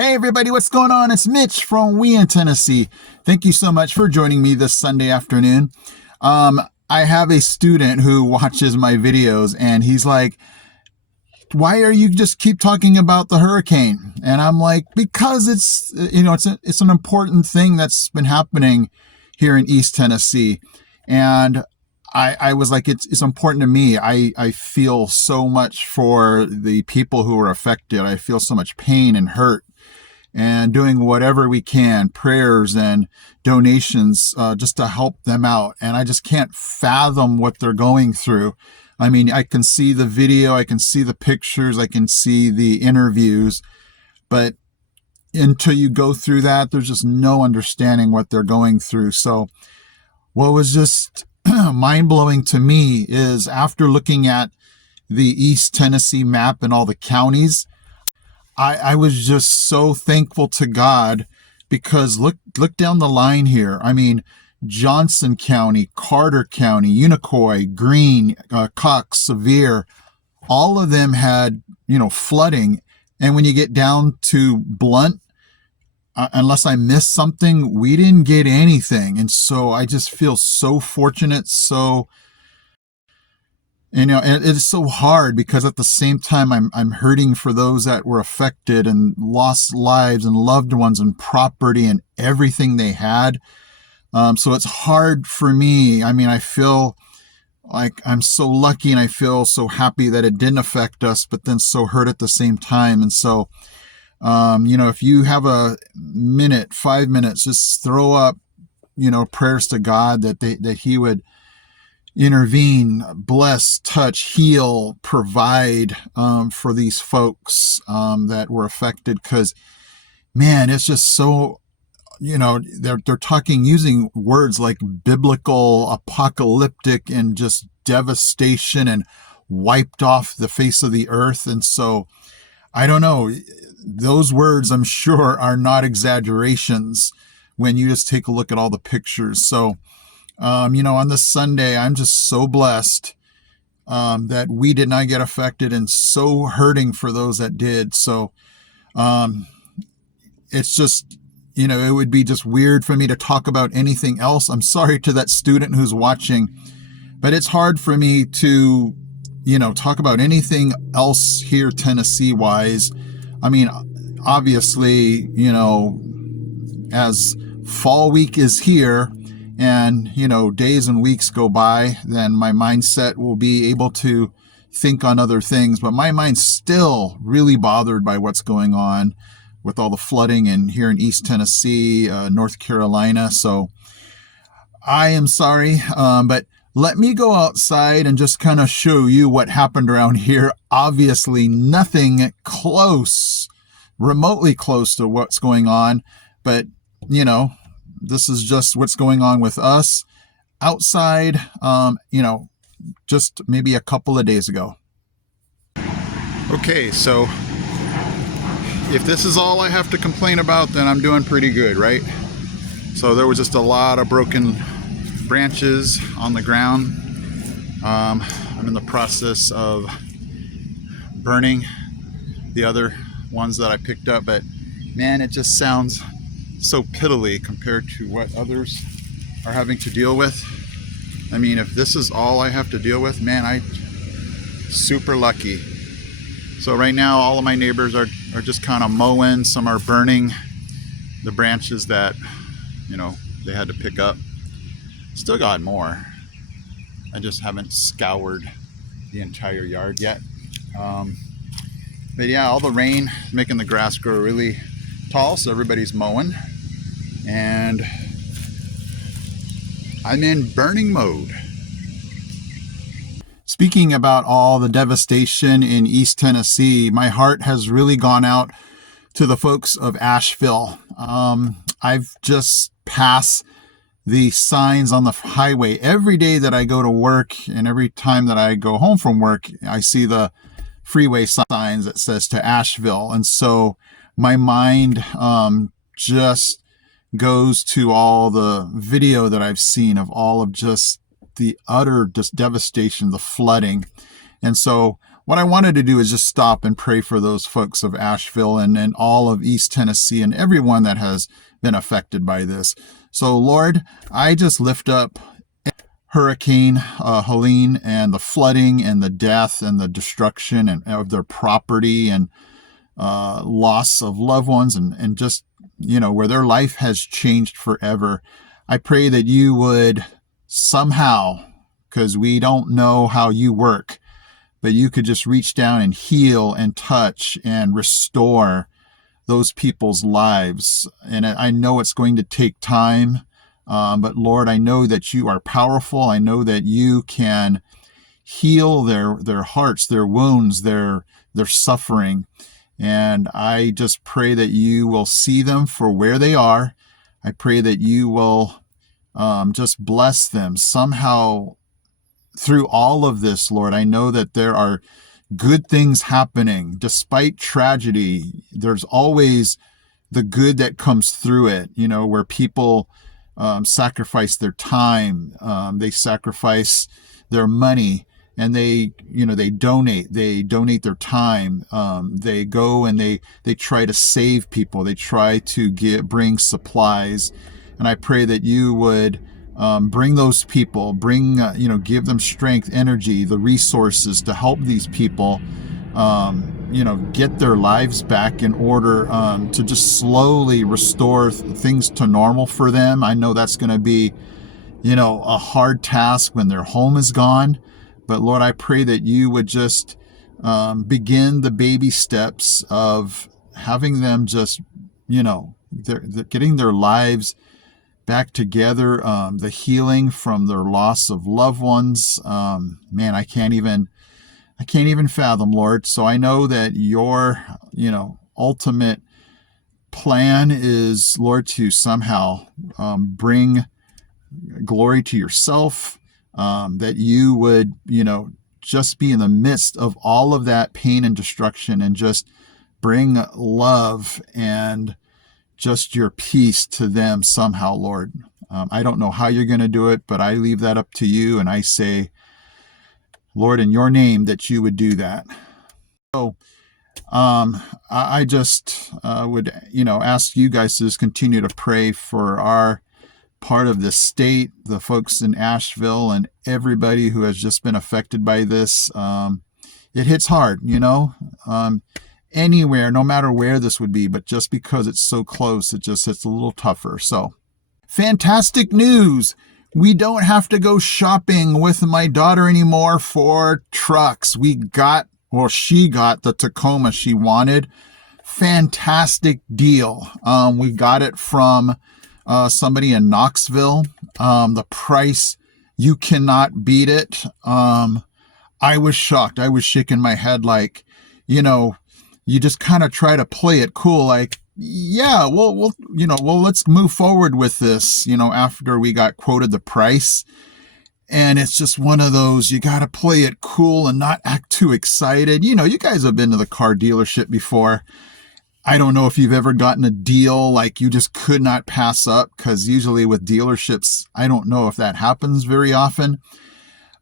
Hey everybody, what's going on? It's Mitch from Wheeling, Tennessee. Thank you so much for joining me this Sunday afternoon. I have a student who watches my videos and he's like, why are you just keep talking about the hurricane? And I'm like, because it's an important thing that's been happening here in East Tennessee. And I was like, it's important to me. I feel so much for the people who are affected. I feel so much pain and hurt, and doing whatever we can, prayers and donations, just to help them out. And I just can't fathom what they're going through. I mean, I can see the video, I can see the pictures, I can see the interviews, but until you go through that, there's just no understanding what they're going through. So what was just mind-blowing to me is, after looking at the East Tennessee map and all the counties, I was just so thankful to God, because look down the line here. I mean, Johnson County, Carter County, Unicoi, Greene, Cox, Sevier, all of them had, flooding. And when you get down to Blunt, unless I missed something, we didn't get anything. And so I just feel so fortunate. So, it's so hard, because at the same time, I'm hurting for those that were affected and lost lives and loved ones and property and everything they had. So it's hard for me. I mean, I feel like I'm so lucky and I feel so happy that it didn't affect us, but then so hurt at the same time. And so, if you have a minute, 5 minutes, just throw up, prayers to God that He would intervene, bless, touch, heal, provide for these folks that were affected. Because, man, it's just so, they're talking using words like biblical, apocalyptic, and just devastation, and wiped off the face of the earth. And so I don't know, those words, I'm sure, are not exaggerations when you just take a look at all the pictures. So on this Sunday, I'm just so blessed that we did not get affected, and so hurting for those that did. So it's just, it would be just weird for me to talk about anything else. I'm sorry to that student who's watching, but it's hard for me to, talk about anything else here Tennessee wise. I mean, obviously, as fall week is here, and, days and weeks go by, then my mindset will be able to think on other things. But my mind's still really bothered by what's going on with all the flooding and here in East Tennessee, North Carolina. So I am sorry, but let me go outside and just kind of show you what happened around here. Obviously, nothing remotely close to what's going on, but, this is just what's going on with us outside, just maybe a couple of days ago. Okay, so if this is all I have to complain about, then I'm doing pretty good, right? So there was just a lot of broken branches on the ground. I'm in the process of burning the other ones that I picked up, but man, it just sounds so pitifully compared to what others are having to deal with. I mean, if this is all I have to deal with, man, I'm super lucky. So right now, all of my neighbors are just kind of mowing. Some are burning the branches that, they had to pick up. Still got more. I just haven't scoured the entire yard yet. But yeah, all the rain making the grass grow really tall, so everybody's mowing. And I'm in burning mode. Speaking about all the devastation in East Tennessee, my heart has really gone out to the folks of Asheville. I've just passed the signs on the highway every day that I go to work, and every time that I go home from work, I see the freeway signs that says to Asheville. And so my mind just goes to all the video that I've seen of all of just the utter devastation, the flooding. And so what I wanted to do is just stop and pray for those folks of Asheville and all of East Tennessee and everyone that has been affected by this. So, Lord, I just lift up Hurricane Helene and the flooding and the death and the destruction and of their property and loss of loved ones and just, where their life has changed forever. I pray that you would somehow, because we don't know how you work, but you could just reach down and heal and touch and restore those people's lives. And I know it's going to take time, but Lord, I know that you are powerful. I know that you can heal their hearts, their wounds, their suffering. And I just pray that you will see them for where they are. I pray that you will just bless them somehow through all of this, Lord. I know that there are good things happening. Despite tragedy, there's always the good that comes through it, where people sacrifice their time, they sacrifice their money, and they donate their time. They go and they try to save people. They try to bring supplies. And I pray that you would bring those people, give them strength, energy, the resources to help these people, get their lives back in order, to just slowly restore things to normal for them. I know that's going to be, a hard task when their home is gone. But Lord, I pray that you would just begin the baby steps of having them just, they're getting their lives back together, the healing from their loss of loved ones. Man, I can't even fathom, Lord. So I know that your, ultimate plan is, Lord, to somehow bring glory to yourself, that you would, just be in the midst of all of that pain and destruction and just bring love and just your peace to them somehow, Lord. I don't know how you're going to do it, but I leave that up to you. And I say, Lord, in your name, that you would do that. So I just would, ask you guys to just continue to pray for our part of the state, the folks in Asheville and everybody who has just been affected by this. It hits hard, anywhere, no matter where this would be, but just because it's so close, it just hits a little tougher. So fantastic news. We don't have to go shopping with my daughter anymore for trucks. She got the Tacoma she wanted. Fantastic deal. We got it from somebody in Knoxville. The price, you cannot beat it. I was shocked. I was shaking my head like, you just kind of try to play it cool, like, yeah, let's move forward with this, after we got quoted the price. And it's just one of those, you got to play it cool and not act too excited. You guys have been to the car dealership before. I don't know if you've ever gotten a deal like you just could not pass up, because usually with dealerships, I don't know if that happens very often,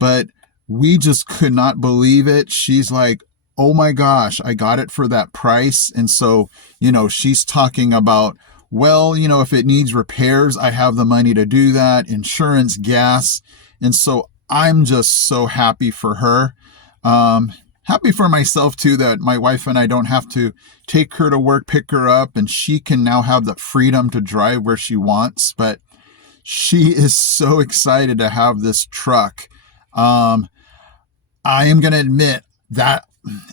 but we just could not believe it. She's like, oh my gosh, I got it for that price. And so, she's talking about, well, if it needs repairs, I have the money to do that, insurance, gas. And so I'm just so happy for her. Happy for myself too, that my wife and I don't have to take her to work, pick her up, and she can now have the freedom to drive where she wants. But she is so excited to have this truck. I am going to admit that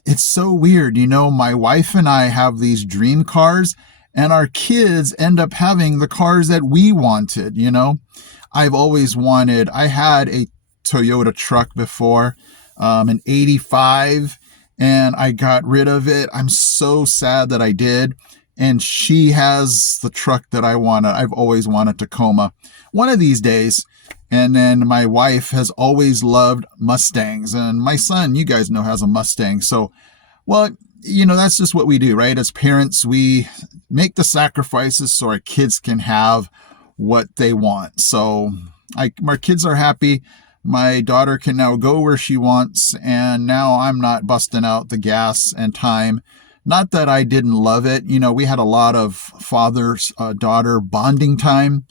it's so weird. My wife and I have these dream cars, and our kids end up having the cars that we wanted. I've always wanted, I had a Toyota truck before, an 85, and I got rid of it. I'm so sad that I did. And she has the truck that I wanted. I've always wanted Tacoma. One of these days. And then my wife has always loved Mustangs. And my son, you guys know, has a Mustang. So, well, that's just what we do, right? As parents, we make the sacrifices so our kids can have what they want. So our kids are happy. My daughter can now go where she wants, and now I'm not busting out the gas and time. Not that I didn't love it. We had a lot of father-daughter bonding time.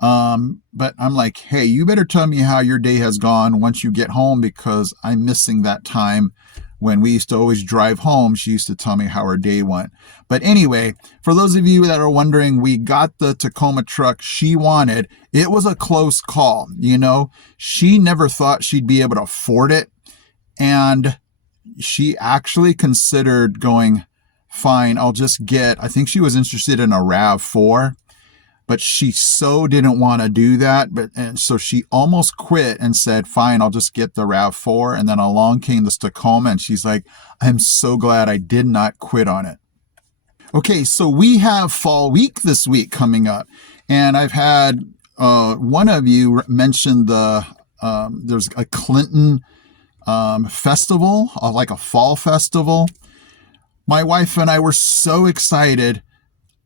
But I'm like, hey, you better tell me how your day has gone once you get home, because I'm missing that time when we used to always drive home. She used to tell me how her day went. But anyway, for those of you that are wondering, we got the Tacoma truck she wanted. It was a close call. She never thought she'd be able to afford it. And she actually considered going, fine, I'll just I think she was interested in a RAV4. But she so didn't want to do that. And so she almost quit and said, fine, I'll just get the RAV4. And then along came this Tacoma, and she's like, I'm so glad I did not quit on it. Okay, so we have Fall Week this week coming up. And I've had one of you mention there's a Clinton festival, like a fall festival. My wife and I were so excited.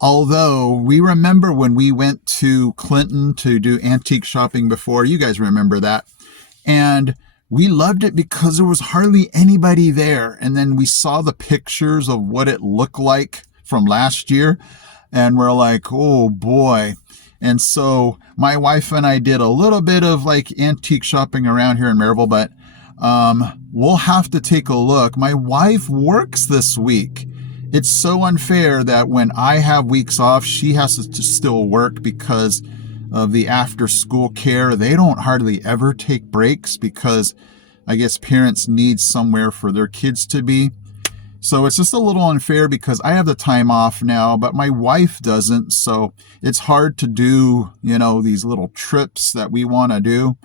Although we remember when we went to Clinton to do antique shopping before, you guys remember that. And we loved it because there was hardly anybody there. And then we saw the pictures of what it looked like from last year. And we're like, oh boy. And so my wife and I did a little bit of like antique shopping around here in Maryville, but we'll have to take a look. My wife works this week. It's so unfair that when I have weeks off, she has to still work because of the after school care. They don't hardly ever take breaks because I guess parents need somewhere for their kids to be. So it's just a little unfair because I have the time off now, but my wife doesn't. So it's hard to do, these little trips that we want to do.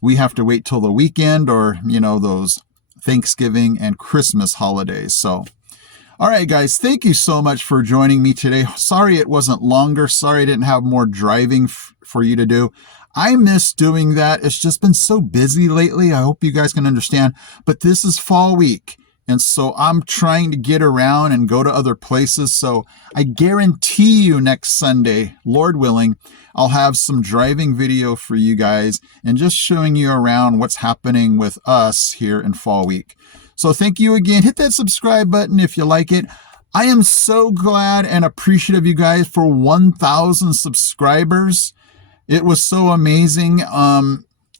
We have to wait till the weekend or, those Thanksgiving and Christmas holidays. So all right, guys, thank you so much for joining me today. Sorry it wasn't longer. Sorry I didn't have more driving for you to do. I miss doing that. It's just been so busy lately. I hope you guys can understand. But this is Fall Week, and so I'm trying to get around and go to other places. So I guarantee you next Sunday, Lord willing, I'll have some driving video for you guys and just showing you around what's happening with us here in Fall Week. So thank you again. Hit that subscribe button if you like it. I am so glad and appreciative of you guys for 1,000 subscribers. It was so amazing.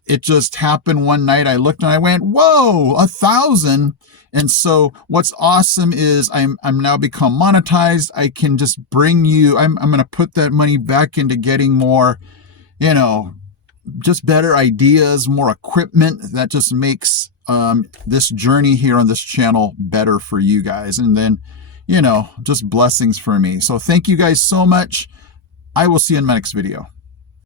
It just happened one night. I looked and I went, whoa, 1,000. And so what's awesome is I'm now become monetized. I can just bring you, I'm going to put that money back into getting more, just better ideas, more equipment that just makes this journey here on this channel better for you guys. And then, just blessings for me. So thank you guys so much. I will see you in my next video.